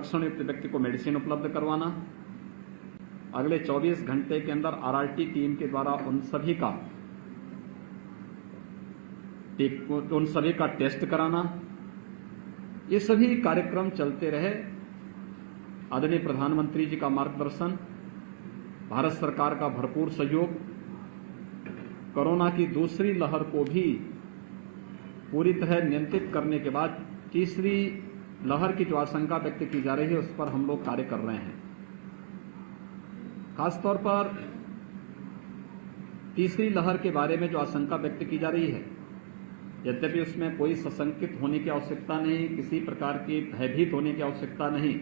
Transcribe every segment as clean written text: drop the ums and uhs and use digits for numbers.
लक्षण युक्त व्यक्ति को मेडिसिन उपलब्ध करवाना, अगले 24 घंटे के अंदर आरआरटी टीम के द्वारा उन सभी का टेस्ट कराना, ये सभी कार्यक्रम चलते रहे। आदरणीय प्रधानमंत्री जी का मार्गदर्शन, भारत सरकार का भरपूर सहयोग, कोरोना की दूसरी लहर को भी पूरी तरह नियंत्रित करने के बाद तीसरी लहर की जो आशंका व्यक्त की जा रही है उस पर हम लोग कार्य कर रहे हैं। खासतौर पर तीसरी लहर के बारे में जो आशंका व्यक्त की जा रही है, यद्यपि उसमें कोई सशंकित होने की आवश्यकता नहीं, किसी प्रकार की भयभीत होने की आवश्यकता नहीं,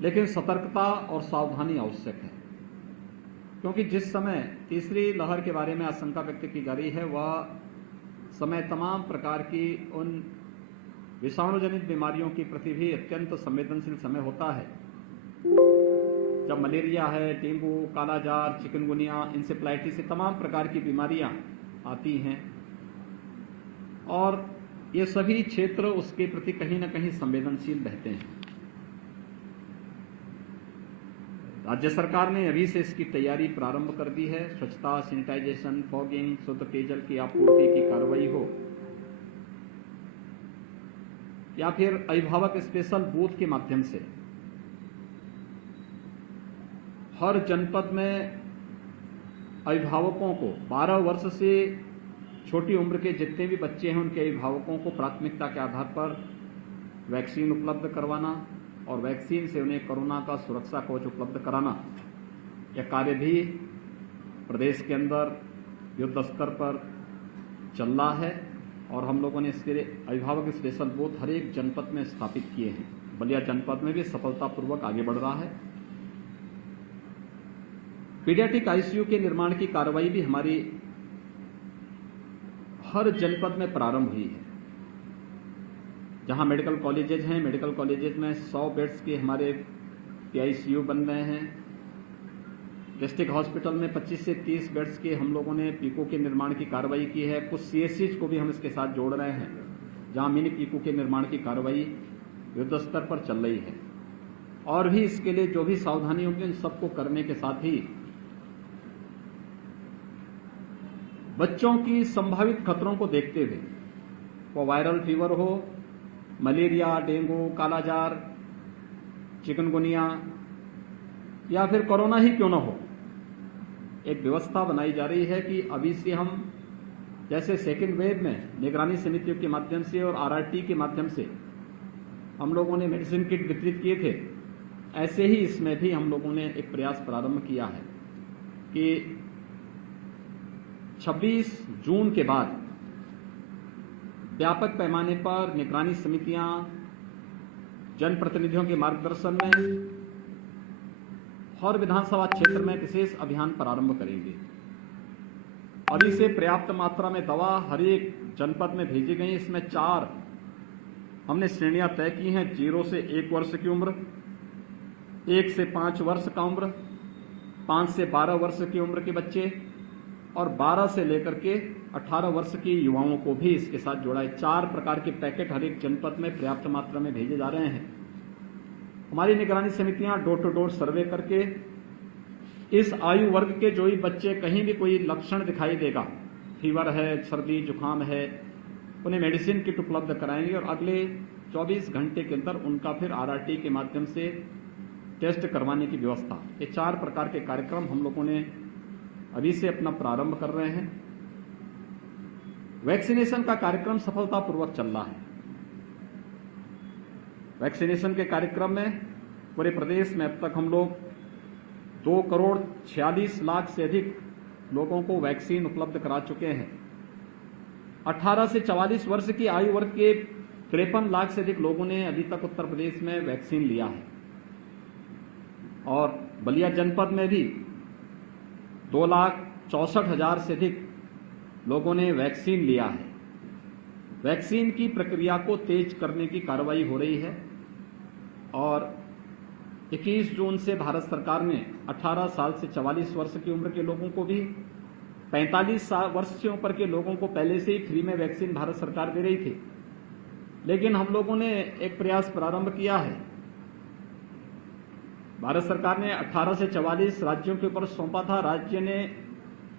लेकिन सतर्कता और सावधानी आवश्यक है। क्योंकि जिस समय तीसरी लहर के बारे में आशंका व्यक्त की जा रही है वह समय तमाम प्रकार की उन विषाणुजनित बीमारियों की प्रति भी अत्यंत संवेदनशील समय होता है। जब मलेरिया है, डेंगू, कालाजार, चिकनगुनिया, इंसेफ्लाइटिस, तमाम प्रकार की बीमारियां आती हैं और ये सभी क्षेत्र उसके प्रति कहीं न कहीं संवेदनशील रहते हैं। राज्य सरकार ने अभी से इसकी तैयारी प्रारंभ कर दी है। स्वच्छता, सैनिटाइजेशन, फॉगिंग, शुद्ध पेयजल की आपूर्ति की कार्रवाई हो या फिर अभिभावक स्पेशल बूथ के माध्यम से हर जनपद में अभिभावकों को 12 वर्ष से छोटी उम्र के जितने भी बच्चे हैं उनके अभिभावकों को प्राथमिकता के आधार पर वैक्सीन उपलब्ध करवाना और वैक्सीन से उन्हें कोरोना का सुरक्षा कवच उपलब्ध कराना, यह कार्य भी प्रदेश के अंदर युद्ध स्तर पर चल रहा है और हम लोगों ने इसके अभिभावक स्पेशल बूथ हर एक जनपद में स्थापित किए हैं। बलिया जनपद में भी सफलतापूर्वक आगे बढ़ रहा है। पीडियाट्रिक आईसीयू के निर्माण की कार्रवाई भी हमारी हर जनपद में प्रारंभ हुई है। जहां मेडिकल कॉलेजेज हैं, मेडिकल कॉलेजेज में 100 बेड्स के हमारे पीआईसीयू बन रहे हैं। डिस्ट्रिक्ट हॉस्पिटल में 25 से 30 बेड्स के हम लोगों ने पीको के निर्माण की कार्रवाई की है। कुछ सीएससीज को भी हम इसके साथ जोड़ रहे हैं जहां मिनी पीको के निर्माण की कार्रवाई युद्ध स्तर पर चल रही है। और भी इसके लिए जो भी सावधानी होंगी उन सबको करने के साथ ही बच्चों की संभावित खतरों को देखते हुए, वो वायरल फीवर हो, मलेरिया, डेंगू, कालाजार, चिकनगुनिया या फिर कोरोना ही क्यों न हो, एक व्यवस्था बनाई जा रही है कि अभी से हम जैसे सेकेंड वेव में निगरानी समितियों के माध्यम से और आरआरटी के माध्यम से हम लोगों ने मेडिसिन किट वितरित किए थे, ऐसे ही इसमें भी हम लोगों ने एक प्रयास प्रारंभ किया है कि 26 जून के बाद व्यापक पैमाने पर निगरानी समितियां जनप्रतिनिधियों के मार्गदर्शन में हर विधानसभा क्षेत्र में विशेष अभियान प्रारंभ करेंगे। अभी से पर्याप्त मात्रा में दवा हर एक जनपद में भेजी गई। इसमें 4 हमने श्रेणियां तय की हैं: 0 से 1 वर्ष की उम्र, 1 से 5 वर्ष का उम्र, 5 से 12 वर्ष की उम्र के बच्चे और 12 से लेकर के 18 वर्ष के युवाओं को भी इसके साथ जोड़ा है। 4 प्रकार के पैकेट हर एक जनपद में पर्याप्त मात्रा में भेजे जा रहे हैं। हमारी निगरानी समितियां डोर टू डोर सर्वे करके इस आयु वर्ग के जो भी बच्चे कहीं भी कोई लक्षण दिखाई देगा, फीवर है, सर्दी जुकाम है, उन्हें मेडिसिन किट उपलब्ध कराएंगे और अगले 24 घंटे के अंदर उनका फिर आरआरटी के माध्यम से टेस्ट करवाने की व्यवस्था। ये 4 प्रकार के कार्यक्रम हम लोगों ने अभी से अपना प्रारंभ कर रहे हैं। वैक्सीनेशन का कार्यक्रम सफलतापूर्वक चल रहा है। वैक्सीनेशन के कार्यक्रम में पूरे प्रदेश में अब तक हम लोग 2,46,00,000 से अधिक लोगों को वैक्सीन उपलब्ध करा चुके हैं। 18 से 44 वर्ष की आयु वर्ग के 53 लाख से अधिक लोगों ने अभी तक उत्तर प्रदेश में वैक्सीन लिया है और बलिया जनपद में भी 2,64,000 से अधिक लोगों ने वैक्सीन लिया है। वैक्सीन की प्रक्रिया को तेज करने की कार्रवाई हो रही है और 21 जून से भारत सरकार ने 18 साल से 44 वर्ष की उम्र के लोगों को भी, 45 वर्ष से ऊपर के लोगों को पहले से ही फ्री में वैक्सीन भारत सरकार दे रही थी, लेकिन हम लोगों ने एक प्रयास प्रारंभ किया है। भारत सरकार ने 18 से 44 राज्यों के ऊपर सौंपा था। राज्य ने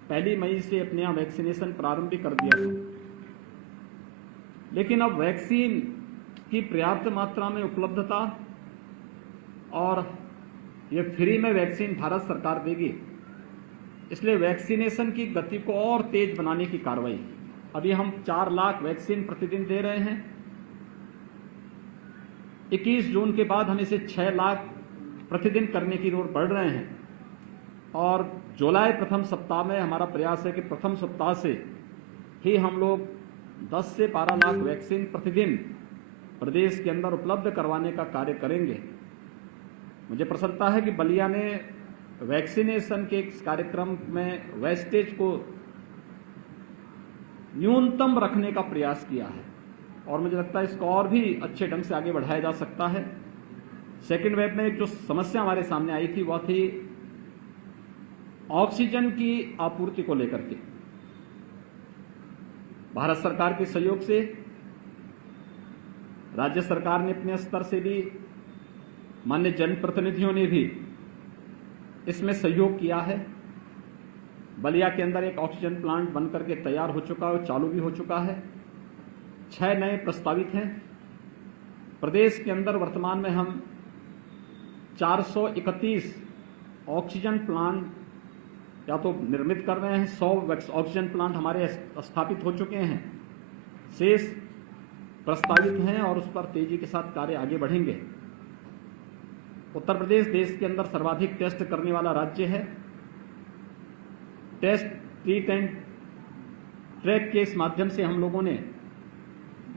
1 मई से अपने यहाँ वैक्सीनेशन प्रारंभ भी कर दिया था, लेकिन अब वैक्सीन की पर्याप्त मात्रा में उपलब्धता और ये फ्री में वैक्सीन भारत सरकार देगी, इसलिए वैक्सीनेशन की गति को और तेज बनाने की कार्रवाई। अभी हम 4 लाख वैक्सीन प्रतिदिन दे रहे हैं। 21 जून के बाद हम इसे 6 लाख प्रतिदिन करने की ओर बढ़ रहे हैं और जुलाई प्रथम सप्ताह में हमारा प्रयास है कि प्रथम सप्ताह से ही हम लोग 10 से 12 लाख वैक्सीन प्रतिदिन प्रदेश के अंदर उपलब्ध करवाने का कार्य करेंगे। मुझे प्रसन्नता है कि बलिया ने वैक्सीनेशन के इस कार्यक्रम में वेस्टेज को न्यूनतम रखने का प्रयास किया है और मुझे लगता है इसको और भी अच्छे ढंग से आगे बढ़ाया जा सकता है। सेकेंड वेव में एक जो समस्या हमारे सामने आई थी वह थी ऑक्सीजन की आपूर्ति को लेकर के। भारत सरकार के सहयोग से राज्य सरकार ने अपने स्तर से भी, माननीय जनप्रतिनिधियों ने भी इसमें सहयोग किया है। बलिया के अंदर एक ऑक्सीजन प्लांट बनकर के तैयार हो चुका है, चालू भी हो चुका है। 6 नए प्रस्तावित हैं। प्रदेश के अंदर वर्तमान में हम 431 ऑक्सीजन प्लांट या तो निर्मित कर रहे हैं। 100 ऑक्सीजन प्लांट हमारे स्थापित हो चुके हैं, शेष प्रस्तावित हैं और उस पर तेजी के साथ कार्य आगे बढ़ेंगे। उत्तर प्रदेश देश के अंदर सर्वाधिक टेस्ट करने वाला राज्य है। टेस्ट ट्रीट एंड ट्रैक के इस माध्यम से हम लोगों ने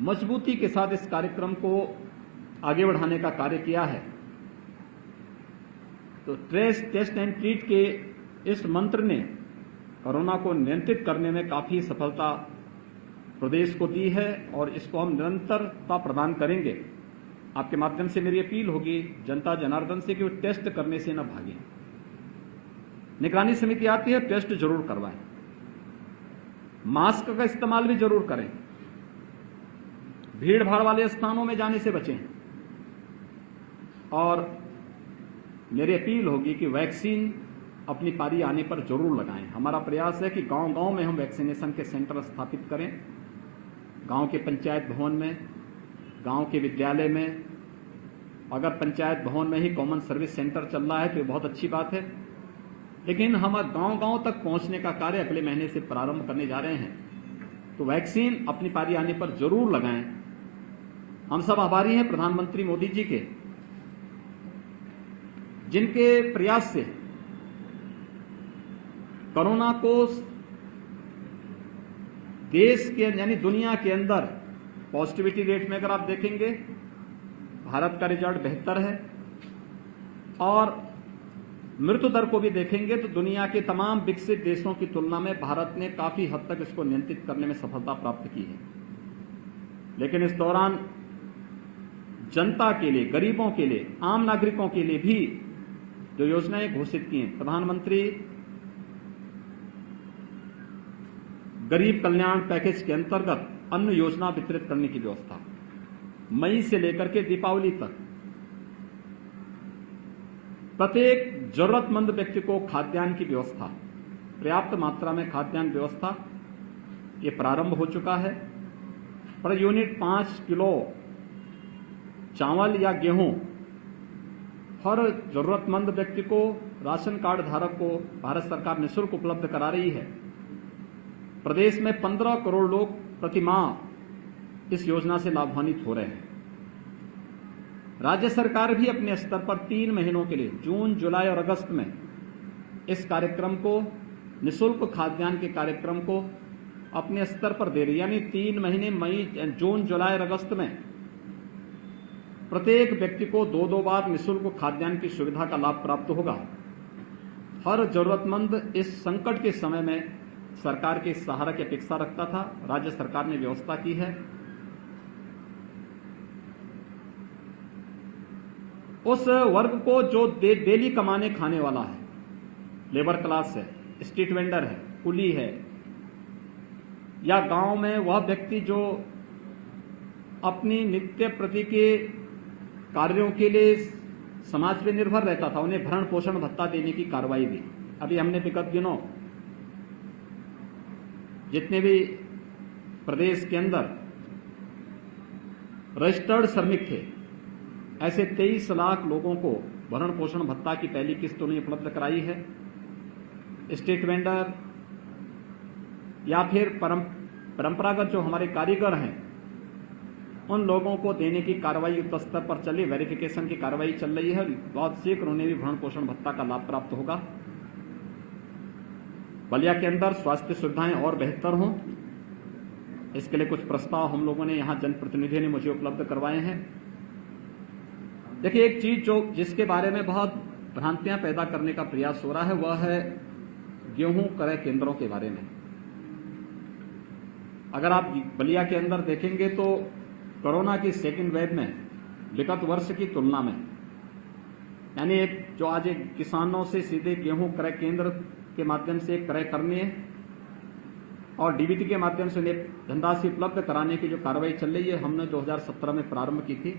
मजबूती के साथ इस कार्यक्रम को आगे बढ़ाने का कार्य किया है। तो टेस्ट एंड ट्रीट के इस मंत्र ने कोरोना को नियंत्रित करने में काफी सफलता प्रदेश को दी है और इसको हम निरंतरता प्रदान करेंगे। आपके माध्यम से मेरी अपील होगी जनता जनार्दन से कि वो टेस्ट करने से न भागे। निगरानी समिति आती है, टेस्ट जरूर करवाएं, मास्क का इस्तेमाल भी जरूर करें, भीड़ भाड़ वाले स्थानों में जाने से बचें और मेरी अपील होगी कि वैक्सीन अपनी पारी आने पर जरूर लगाएं। हमारा प्रयास है कि गांव-गांव में हम वैक्सीनेशन के सेंटर स्थापित करें। गांव के पंचायत भवन में, गांव के विद्यालय में, अगर पंचायत भवन में ही कॉमन सर्विस सेंटर चल रहा है तो ये बहुत अच्छी बात है, लेकिन हम गांव-गांव तक पहुंचने का कार्य अगले महीने से प्रारंभ करने जा रहे हैं। तो वैक्सीन अपनी पारी आने पर जरूर लगाएं। हम सब आभारी हैं प्रधानमंत्री मोदी जी के, जिनके प्रयास से कोरोना को देश के यानी दुनिया के अंदर पॉजिटिविटी रेट में अगर आप देखेंगे भारत का रिजल्ट बेहतर है और मृत्यु दर को भी देखेंगे तो दुनिया के तमाम विकसित देशों की तुलना में भारत ने काफी हद तक इसको नियंत्रित करने में सफलता प्राप्त की है। लेकिन इस दौरान जनता के लिए, गरीबों के लिए, आम नागरिकों के लिए भी जो योजनाएं घोषित की हैं, प्रधानमंत्री गरीब कल्याण पैकेज के अंतर्गत अन्न योजना वितरित करने की व्यवस्था, मई से लेकर के दीपावली तक प्रत्येक जरूरतमंद व्यक्ति को खाद्यान्न की व्यवस्था, पर्याप्त मात्रा में खाद्यान्न व्यवस्था ये प्रारंभ हो चुका है। पर यूनिट 5 किलो चावल या गेहूं हर जरूरतमंद व्यक्ति को, राशन कार्ड धारक को भारत सरकार निःशुल्क उपलब्ध करा रही है। प्रदेश में 15 करोड़ लोग प्रतिमाह इस योजना से लाभान्वित हो रहे हैं। राज्य सरकार भी अपने स्तर पर 3 महीनों के लिए, जून, जुलाई और अगस्त में इस कार्यक्रम को, निःशुल्क खाद्यान्न के कार्यक्रम को अपने स्तर पर दे रही है। यानी 3 महीने मई, जून, जुलाई और अगस्त में प्रत्येक व्यक्ति को 2-2 बार निःशुल्क खाद्यान्न की सुविधा का लाभ प्राप्त होगा। हर जरूरतमंद इस संकट के समय में सरकार के सहारा की अपेक्षा रखता था। राज्य सरकार ने व्यवस्था की है। उस वर्ग को जो डेली कमाने खाने वाला है, लेबर क्लास है, स्ट्रीट वेंडर है, कुली है, या गांव में वह व्यक्ति जो अपनी नित्य प्रति के कार्यों के लिए समाज पे निर्भर रहता था, उन्हें भरण पोषण भत्ता देने की कार्रवाई भी अभी हमने विगत दिनों जितने भी प्रदेश के अंदर रजिस्टर्ड श्रमिक थे, ऐसे 23 लाख लोगों को भरण पोषण भत्ता की पहली किस्त उन्हें उपलब्ध कराई है। स्ट्रीट वेंडर या फिर परंपरागत जो हमारे कारीगर हैं, उन लोगों को देने की कार्रवाई युद्ध स्तर पर चली, वेरिफिकेशन की कार्रवाई चल रही है। बहुत शीघ्र उन्हें भी भरण पोषण भत्ता का लाभ प्राप्त होगा। बलिया के अंदर स्वास्थ्य सुविधाएं और बेहतर हों, इसके लिए कुछ प्रस्ताव हम लोगों ने यहां जनप्रतिनिधियों ने मुझे उपलब्ध करवाए हैं। देखिए, एक चीज जिसके बारे में बहुत भ्रांतियां पैदा करने का प्रयास हो रहा है, वह है गेहूं क्रय केंद्रों के बारे में। अगर आप बलिया के अंदर देखेंगे तो कोरोना की सेकेंड वेव में विगत वर्ष की तुलना में, यानी जो आज एक किसानों से सीधे गेहूं क्रय केंद्र के माध्यम से क्रय करने और डीबीटी के माध्यम से उन्हें धनराशि उपलब्ध कराने की जो कार्रवाई चल रही है, हमने 2017 में प्रारंभ की थी।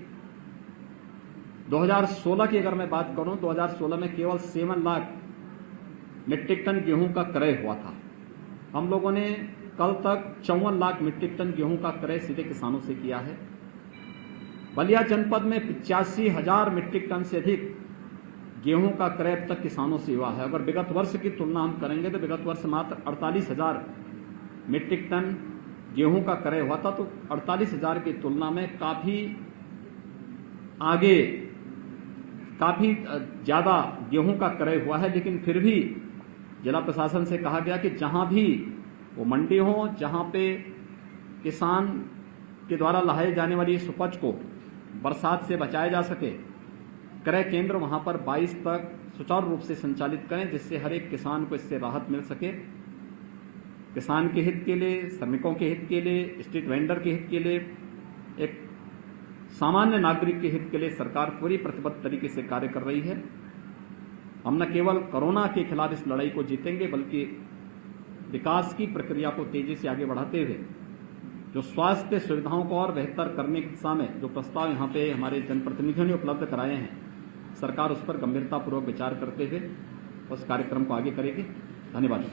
2016 की अगर मैं बात करूं, 2016 में केवल 7 लाख मीट्रिक टन गेहूं का क्रय हुआ था। हम लोगों ने कल तक 54 लाख मीट्रिक टन गेहूं का क्रय सीधे किसानों से किया है। बलिया जनपद में 85,000 मीट्रिक टन से अधिक गेहूं का क्रय अब तक किसानों से हुआ है। अगर विगत वर्ष की तुलना हम करेंगे तो विगत वर्ष मात्र 48,000 मीट्रिक टन गेहूं का क्रय हुआ था, तो 48,000 की तुलना में काफी आगे, काफी ज्यादा गेहूं का क्रय हुआ है। लेकिन फिर भी जिला प्रशासन से कहा गया कि जहां भी वो मंडी हो, जहां पे किसान के द्वारा लाए जाने वाली इस उपज को बरसात से बचाया जा सके, क्रय केंद्र वहां पर 22 तक सुचारू रूप से संचालित करें, जिससे हर एक किसान को इससे राहत मिल सके। किसान के हित के लिए, श्रमिकों के हित के लिए, स्ट्रीट वेंडर के हित के लिए, एक सामान्य नागरिक के हित के लिए सरकार पूरी प्रतिबद्ध तरीके से कार्य कर रही है। हम न केवल कोरोना के खिलाफ इस लड़ाई को जीतेंगे, बल्कि विकास की प्रक्रिया को तेजी से आगे बढ़ाते हुए जो स्वास्थ्य सुविधाओं को और बेहतर करने की दिशा में जो प्रस्ताव यहाँ पे हमारे जनप्रतिनिधियों ने उपलब्ध कराए हैं, सरकार उस पर गंभीरतापूर्वक विचार करते हुए उस कार्यक्रम को आगे करेगी। धन्यवाद।